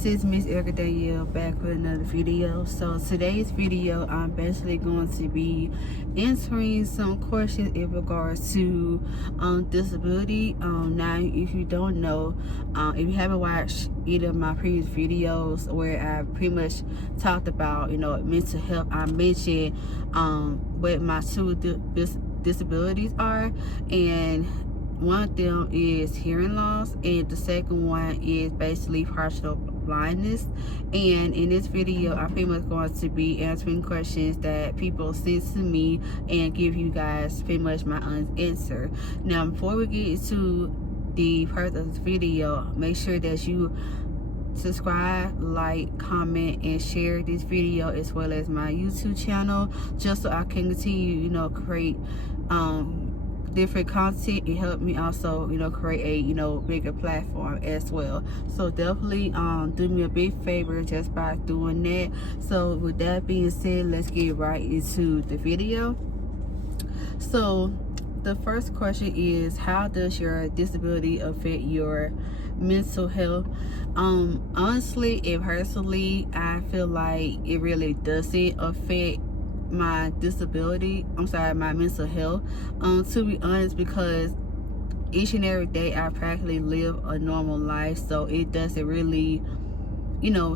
This is Miss Erica Danielle back with another video. So today's video, I'm basically going to be answering some questions in regards to disability. Now, if you don't know, if you haven't watched either of my previous videos where I pretty much talked about, mental health, I mentioned what my two disabilities are, and one of them is hearing loss, and the second one is basically partial blindness. And in this video, I'm pretty much going to be answering questions that people send to me and give you guys pretty much my answer. Now, before we get into the purpose of this video, make sure that you subscribe, like, comment, and share this video as well as my YouTube channel, just so I can continue, create different content. It helped me also, create a, bigger platform as well. So definitely do me a big favor just by doing that. So with that being said, let's get right into the video. So the first question is, how does your disability affect your mental health? Honestly and personally, I feel like it really doesn't affect my my mental health, to be honest, because each and every day I practically live a normal life, so it doesn't really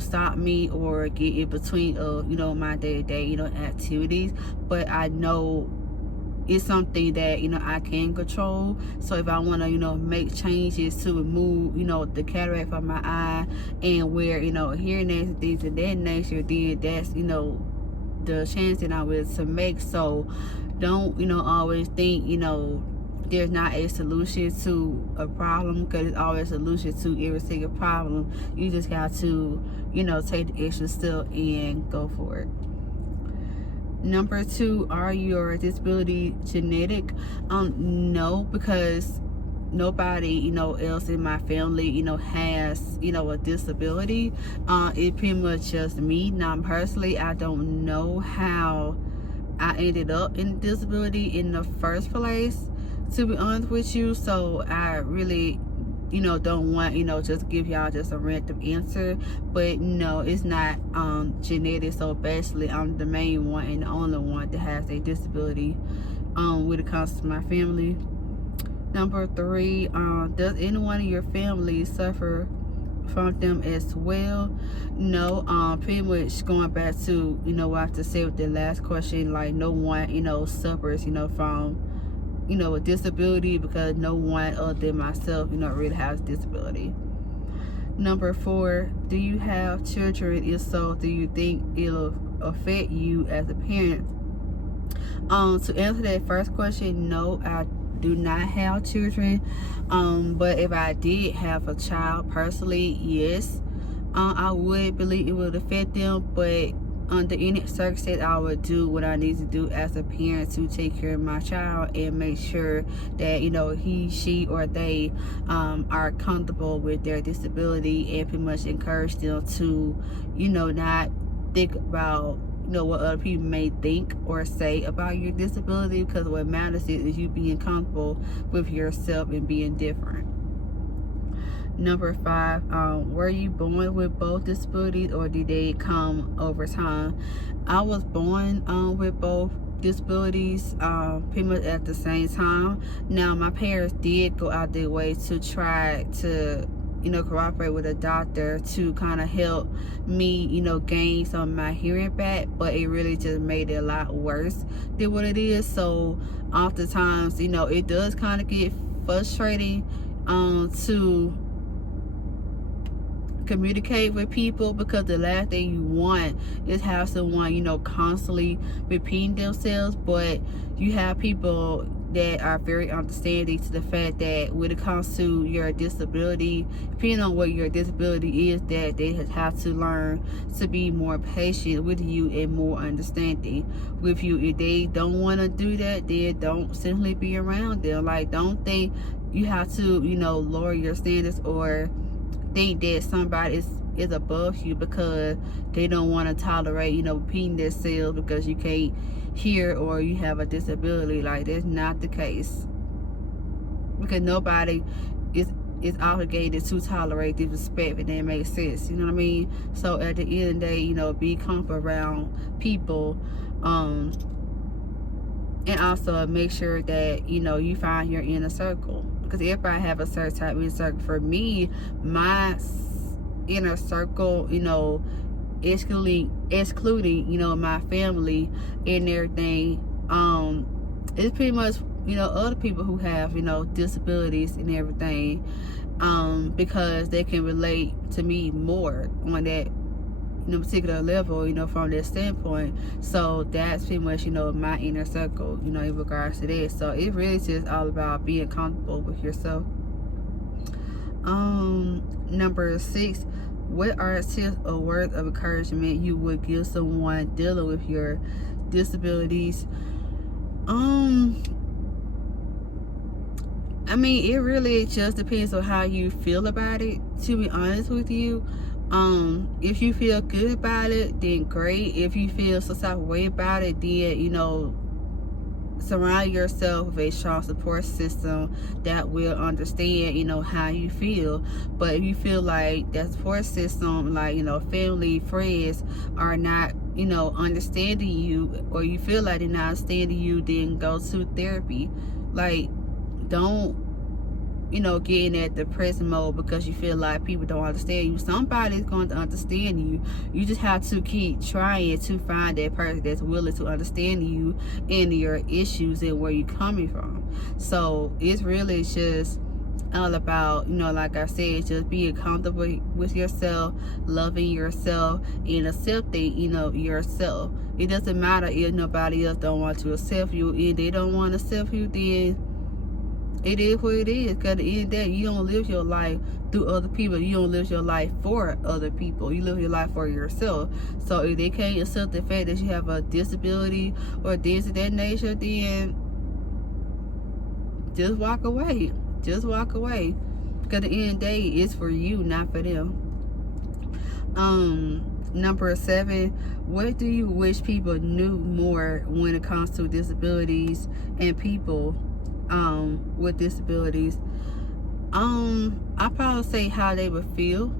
stop me or get in between of my day-to-day activities. But I know it's something that I can control. So if I want to make changes to remove the cataract from my eye and wear hearing aids and things of that nature, then that's the chance that I was to make. So don't always think there's not a solution to a problem, because there's always a solution to every single problem. You just got to take the extra step and go for it. Number 2, are your disability genetic? No, because nobody else in my family has a disability. It pretty much just me. Now personally, I don't know how I ended up in disability in the first place, to be honest with you. So I really don't want just give y'all just a random answer. But no, it's not genetic. So basically, I'm the main one and the only one that has a disability when it comes to my family. Number 3, does anyone in your family suffer from them as well? No. Pretty much going back to what I have to say with the last question, like no one suffers from a disability, because no one other than myself really has disability. Number 4, do you have children? If so, do you think it'll affect you as a parent? To answer that first question, no, I do not have children. But if I did have a child personally, yes, I would believe it would affect them. But under any circumstance, I would do what I need to do as a parent to take care of my child and make sure that he, she, or they are comfortable with their disability, and pretty much encourage them to not think about what other people may think or say about your disability, because what matters is you being comfortable with yourself and being different. Number 5, were you born with both disabilities, or did they come over time? I was born with both disabilities pretty much at the same time. Now, my parents did go out their way to try to cooperate with a doctor to kind of help me gain some of my hearing back, but it really just made it a lot worse than what it is. So oftentimes it does kind of get frustrating to communicate with people, because the last thing you want is have someone constantly repeating themselves. But you have people that are very understanding to the fact that when it comes to your disability, depending on what your disability is, that they have to learn to be more patient with you and more understanding with you. If they don't want to do that, then don't simply be around them. Like, don't think you have to lower your standards or think that somebody is above you because they don't want to tolerate repeating themselves because you can't hear or you have a disability. Like, that's not the case, because nobody is is obligated to tolerate disrespect, if that makes sense. You know what I mean? So at the end of the day, you know, be comfortable around people, and also make sure that, you know, you find your inner circle, because everybody have a certain type of inner circle. For me, my inner circle, you know, excluding, you know, my family and everything, it's pretty much, you know, other people who have, you know, disabilities and everything, because they can relate to me more on that, you know, particular level, you know, from that standpoint. So that's pretty much, you know, my inner circle, you know, in regards to that. So it really is just all about being comfortable with yourself. Number 6, what are tips or words of encouragement you would give someone dealing with your disabilities? I mean, it really just depends on how you feel about it, to be honest with you. If you feel good about it, then great. If you feel some type of way about it, then, you know, surround yourself with a strong support system that will understand, you know, how you feel. But if you feel like that support system, like, you know, family, friends are not, you know, understanding you, or you feel like they're not understanding you, then go to therapy. Like, don't, you know, get in that depressed mode because you feel like people don't understand you. Somebody's going to understand you. You just have to keep trying to find that person that's willing to understand you and your issues and where you're coming from. So it's really just all about, you know, like I said, just being comfortable with yourself, loving yourself, and accepting, you know, yourself. It doesn't matter if nobody else don't want to accept you. If they don't want to accept you, then it is what it is. Because at the end of the day, you don't live your life through other people. You don't live your life for other people. You live your life for yourself. So if they can't accept the fact that you have a disability or things of that nature, then just walk away. Just walk away. Because at the end of the day, it's for you, not for them. Number 7, what do you wish people knew more when it comes to disabilities and people with disabilities? I probably say how they would feel,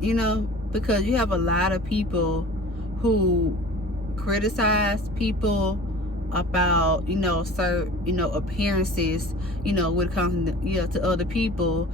you know, because you have a lot of people who criticize people about, you know, certain, you know, appearances, you know, when it comes to, you know, to other people,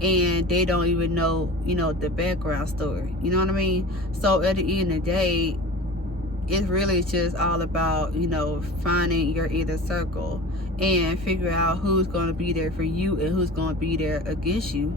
and they don't even know, you know, the background story. You know what I mean? So at the end of the day, it's really just all about, you know, finding your inner circle and figure out who's going to be there for you and who's going to be there against you.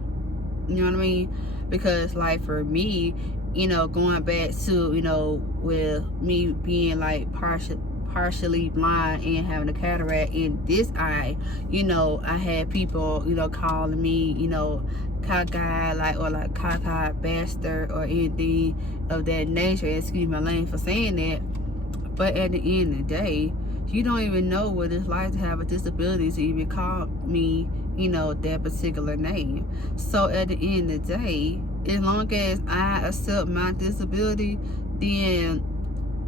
You know what I mean? Because, like, for me, you know, going back to, you know, with me being like partially blind and having a cataract in this eye, you know, I had people, you know, calling me, you know, cockeyed, like, or like cockeyed bastard or anything of that nature. Excuse my language for saying that. But at the end of the day, you don't even know what it's like to have a disability to even call me, you know, that particular name. So at the end of the day, as long as I accept my disability, then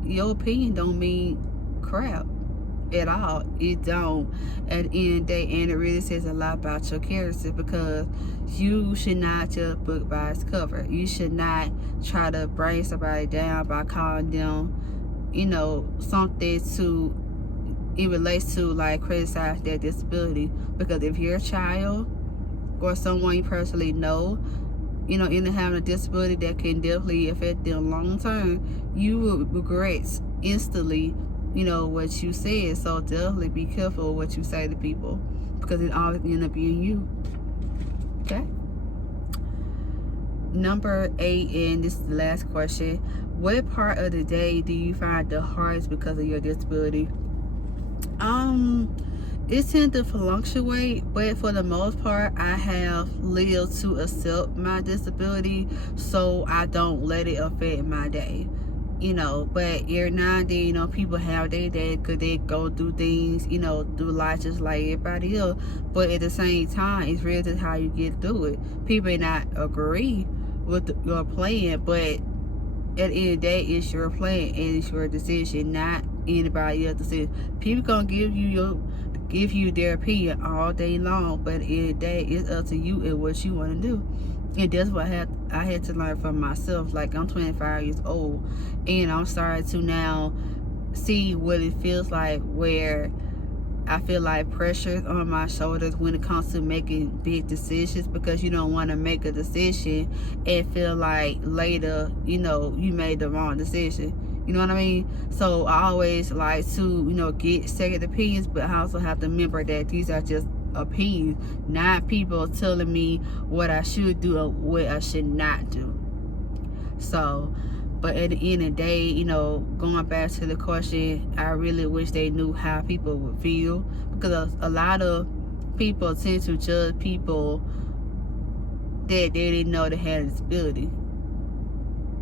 your opinion don't mean crap at all. It don't, at the end of the day. And it really says a lot about your character, because you should not just book by its cover. You should not try to bring somebody down by calling them, you know, something to, it relates to, like, criticize their disability. Because if you're a child or someone you personally know, you know, in having a disability that can definitely affect them long term, you will regret instantly, you know, what you said. So definitely be careful what you say to people, because it always end up being you. Okay. Number 8, and this is the last question. What part of the day do you find the hardest because of your disability? It tends to fluctuate, but for the most part, I have lived to accept my disability, so I don't let it affect my day. You know, but every now and then, you know, people have their day because they go through things, you know, through life just like everybody else. But at the same time, it's really just how you get through it. People may not agree with your plan, but at the end of the day, it's your plan and it's your decision, not anybody else's decision. People gonna give you give you their opinion all day long, but it's up to you and what you want to do. And that's what I had to learn from myself. Like, I'm 25 years old, and I'm starting to now see what it feels like, where I feel like pressure on my shoulders when it comes to making big decisions, because you don't want to make a decision and feel like later, you made the wrong decision. You know what I mean? So I always like to, get second opinions, but I also have to remember that these are just opinions, not people telling me what I should do or what I should not do. So, but at the end of the day, going back to the question, I really wish they knew how people would feel, because a lot of people tend to judge people that they didn't know they had a disability.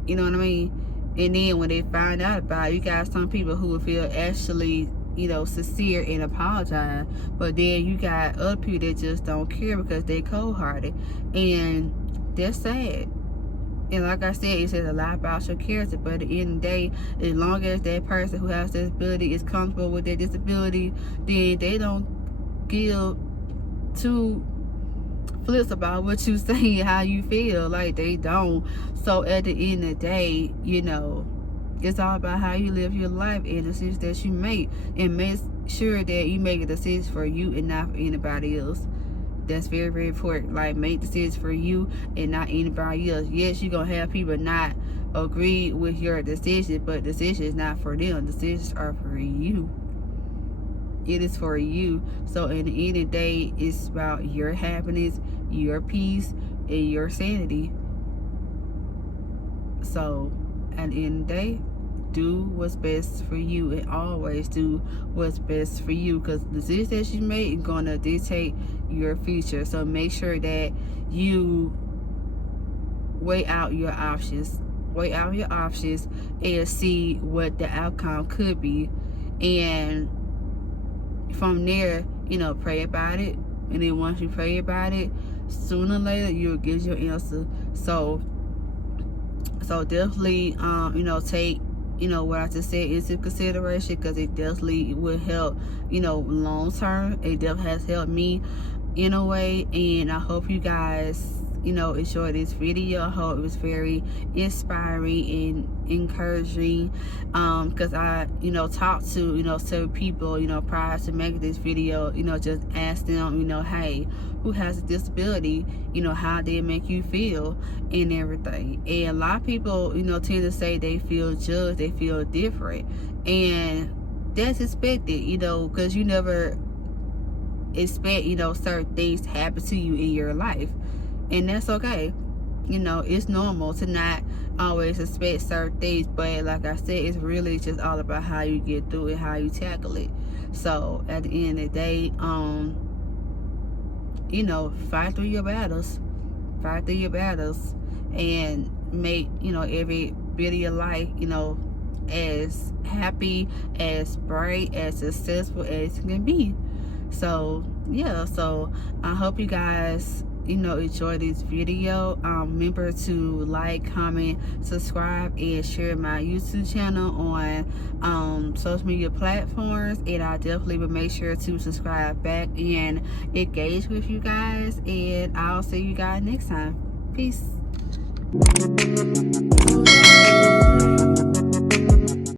You know what I mean? And then when they find out about it, you got some people who will feel actually, sincere and apologize. But then you got other people that just don't care because they cold-hearted. And that's sad. And like I said, it says a lot about your character. But at the end of the day, as long as that person who has a disability is comfortable with their disability, then they don't give two flips about what you say and how you feel. Like, they don't. So at the end of the day, it's all about how you live your life and the decisions that you make. And make sure that you make a decision for you and not for anybody else. That's very, very important. Like, make decisions for you and not anybody else. Yes, you're going to have people not agree with your decision, but decision is not for them. Decisions are for you. It is for you. So in the end of the day, it's about your happiness, your peace, and your sanity. So at the end of the day, do what's best for you, and always do what's best for you, because the decisions that you make are going to dictate your future. So make sure that you weigh out your options and see what the outcome could be, and from there, pray about it. And then once you pray about it, sooner or later you'll get your answer. So definitely take what I just said into consideration, because it definitely will help long term. It definitely has helped me in a way, and I hope you guys enjoy this video. I hope it was very inspiring and encouraging, because I talked to several people prior to making this video, just ask them, hey, who has a disability, how they make you feel and everything. And a lot of people tend to say they feel judged, they feel different, and that's expected, because you never expect certain things to happen to you in your life. And that's okay. It's normal to not always expect certain things, but like I said, it's really just all about how you get through it, how you tackle it. So at the end of the day, fight through your battles, and make every bit of your life as happy, as bright, as successful as it can be. So yeah, so I hope you guys enjoy this video. Remember to like, comment, subscribe, and share my YouTube channel on social media platforms, and I definitely will make sure to subscribe back and engage with you guys, and I'll see you guys next time. Peace.